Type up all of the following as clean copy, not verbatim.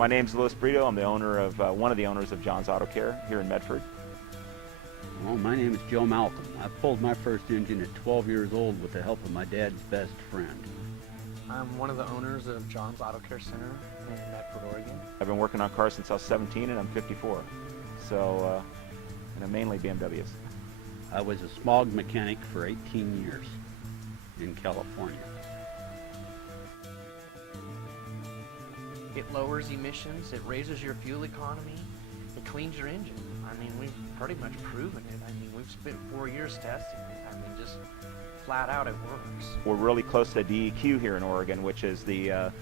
My name's Louis Brito. I'm the owner of one of the owners of John's Auto Care here in Medford. Well, my name is Joe Malcolm. I pulled my first engine at 12 years old with the help of my dad's best friend. I'm one of the owners of John's Auto Care Center in Medford, Oregon. I've been working on cars since I was 17 and I'm 54. So, and mainly BMWs. I was a smog mechanic for 18 years in California. It lowers emissions, it raises your fuel economy, it cleans your engine. I mean, we've pretty much proven it. I mean, we've spent 4 years testing it. I mean, just flat out it works. We're really close to DEQ here in Oregon, which is the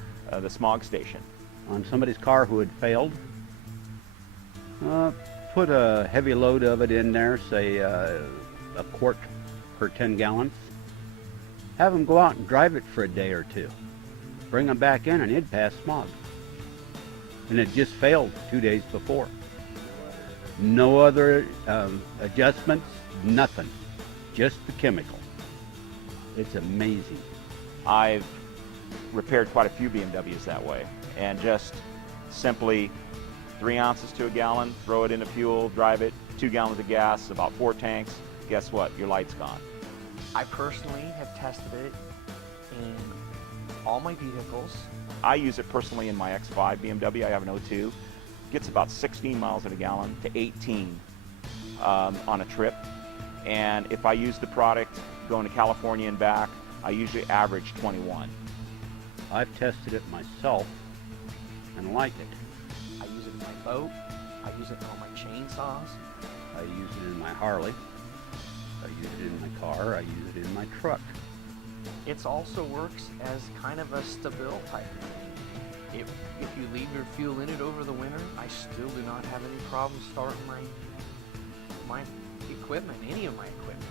smog station. On somebody's car who had failed, put a heavy load of it in there, say a quart per 10 gallons. Have them go out and drive it for a day or two. Bring them back in and it'd pass smog. And it just failed 2 days before. No other adjustments, nothing. Just the chemical. It's amazing. I've repaired quite a few BMWs that way, and just simply 3 ounces to a gallon, throw it into fuel, drive it, 2 gallons of gas, about 4 tanks. Guess what? Your light's gone. I personally have tested it in all my vehicles. I use it personally in my X5 BMW. I have an 02. Gets about 16 miles in a gallon to 18 on a trip. And if I use the product going to California and back, I usually average 21. I've tested it myself and like it. I use it in my boat. I use it on my chainsaws. I use it in my Harley. I use it in my car. I use it in my truck. It also works as kind of a Stabil type of thing. If you leave your fuel in it over the winter, I still do not have any problems starting my equipment, any of my equipment.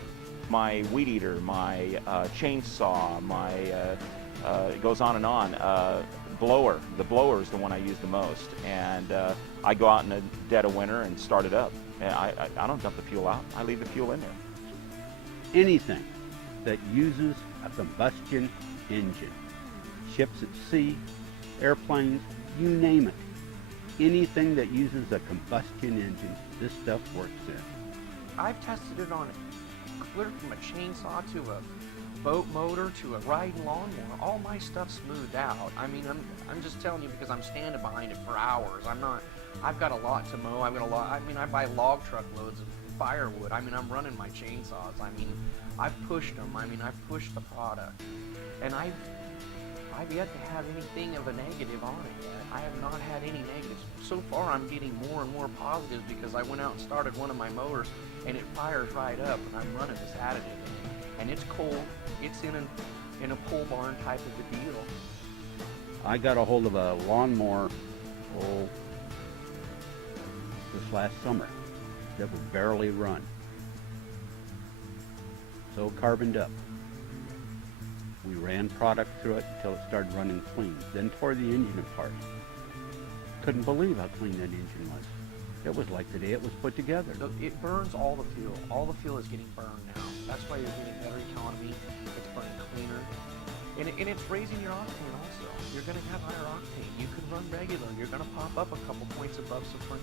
My weed eater, my chainsaw, my it goes on and on. Blower. The blower is the one I use the most, and I go out in the dead of winter and start it up. And I don't dump the fuel out. I leave the fuel in there. Anything that uses a combustion engine, ships at sea, airplanes, you name it. Anything that uses a combustion engine, this stuff works in. I've tested it on clear from a chainsaw to a boat motor to a riding lawnmower. All my stuff's smoothed out. I mean, I'm just telling you because I'm standing behind it for hours. I've got a lot to mow. I buy log truck loads of firewood. I mean, I'm running my chainsaws. I mean, I've pushed them. I mean, I've pushed the product. And I've yet to have anything of a negative on it yet. I have not had any negatives. So far, I'm getting more and more positives because I went out and started one of my motors and it fires right up and I'm running this additive in it. And it's cold. It's in a pole barn type of a deal. I got a hold of a lawnmower this last summer that would barely run. So carboned up. We ran product through it until it started running clean, then tore the engine apart. Couldn't believe how clean that engine was. It was like the day it was put together. It burns all the fuel. All the fuel is getting burned now. That's why you're getting better economy. It's burning cleaner. And it's raising your octane also. You're going to have higher octane. You can run regular. You're going to pop up a couple points above Supreme.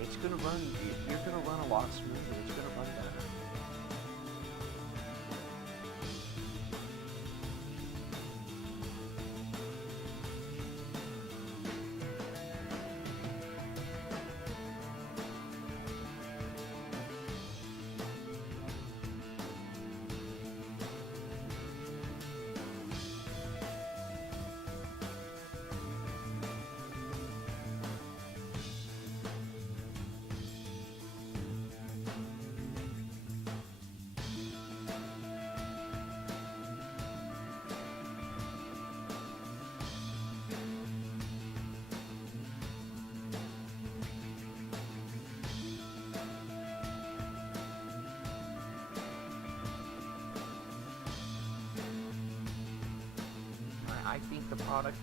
It's going to run, you're going to run a lot smoother. It's going to run better. I think the product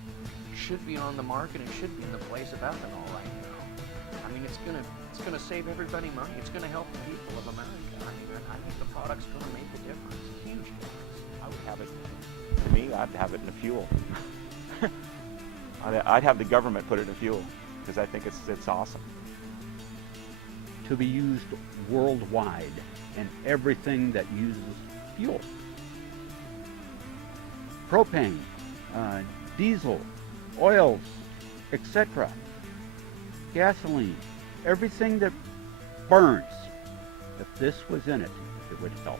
should be on the market and should be in the place of ethanol right now. I mean, it's gonna save everybody money. It's gonna help the people of America. I mean, I think the product's gonna make a difference, a huge difference. I would have it, to me, I'd have it in the fuel. I'd have the government put it in fuel because I think it's awesome. To be used worldwide in everything that uses fuel. Propane, diesel, oils, etc. Gasoline, everything that burns. If this was in it, it would help.